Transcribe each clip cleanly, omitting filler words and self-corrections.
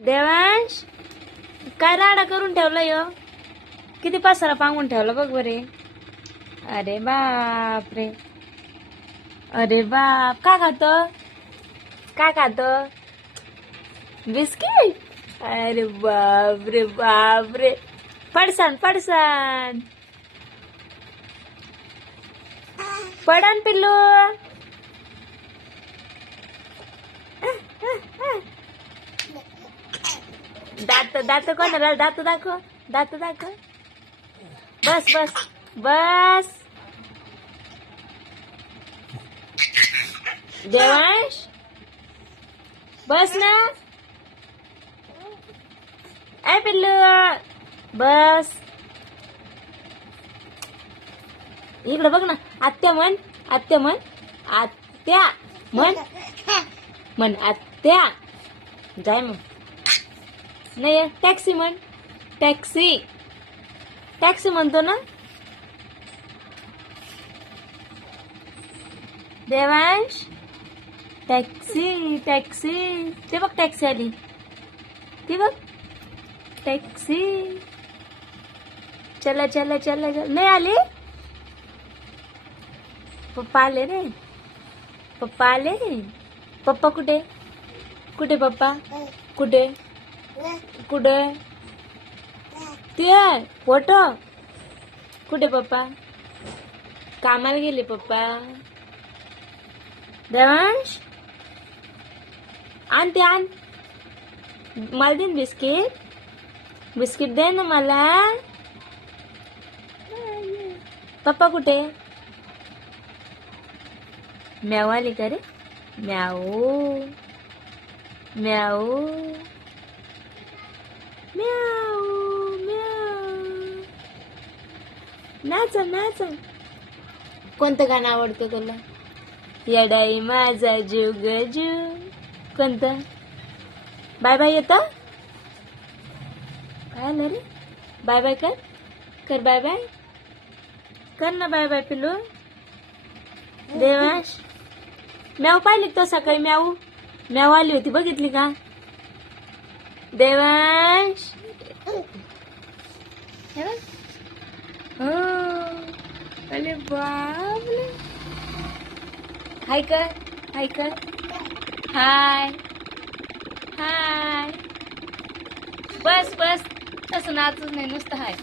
देवांश काय राडा करून ठेवला यो? किती पसारा पांगून ठेवला बघ बरे. अरे बाप रे, अरे बाप. काय खातो, काय खातो? बिस्किट. अरे बाप रे बाप रे. पडसान पडसान पडन पिल्लू. दात दात कोणाला दात दाखव, दात दाखव. बस बस बस. देवांश बस ना. ऐ पिल्लू बस. इकडे बघ ना. आत्या म्हण, आत्या म्हण, आत्या म्हण, म्हण आत्या. जाय मग. नाही टॅक्सी म्हण, टॅक्सी. टॅक्सी म्हणतो ना देवांश. Taxi taxi. ते बघ टॅक्सी आली, ती बघ टॅक्सी. चला चला चला चला. नाही आली. पप्पा आले रे, पप्पा आले. पप्पा कुठे, कुठे पप्पा, कुठे कुठे. ते फोटो कुठे. पप्पा कामाला गेले पप्पा. देवांश आण ते आण. मला दे बिस्किट, बिस्किट दे ना मला. पप्पा कुठे. म्याऊ आली का रे. म्याऊ म्याऊ म्याऊ म्याऊ. नाच नाच. कोणतं गाणं आवडतं तुला? येडाई माझा जीव गजू. कोणतं? बाय बाय येतं. काय आलं रे. बाय बाय कर, कर बाय बाय कर ना. बाय बाय पिलू. देवांश म्याऊ पाहिली तो सकाळी. म्याऊ म्याऊ आली होती, बघितली का देवांश? हो. अरे बाप. हाय कर, हाय कर. हाय हाय. बस बस. तसं नाचच नाही, नुसतं हाय.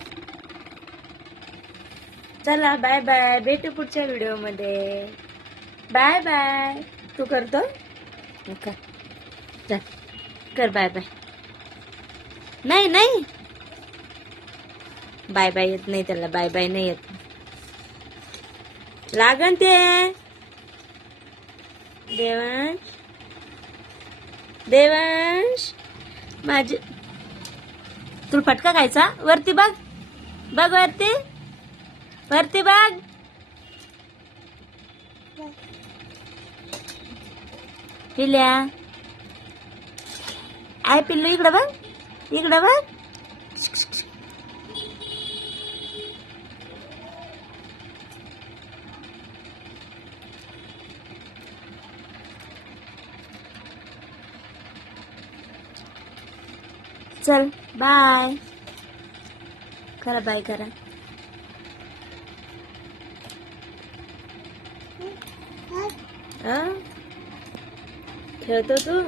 चला बाय बाय. भेटू पुढच्या व्हिडिओ मध्ये. Bye bye. तू करतो कर, चल कर बाय बाय. नाही नाही बाय बाय येत नाही त्याला. बाय बाय नाही येत. लागन ते. देवांश देवांश माझे. तुला फटका खायचा. वरती बघ, बघ वरती, वरती बघ. पिल्या आय पिल्लू. इकडं बघ, इकडं बघ. चल बाय करा, बाय करा. खेळतो तू.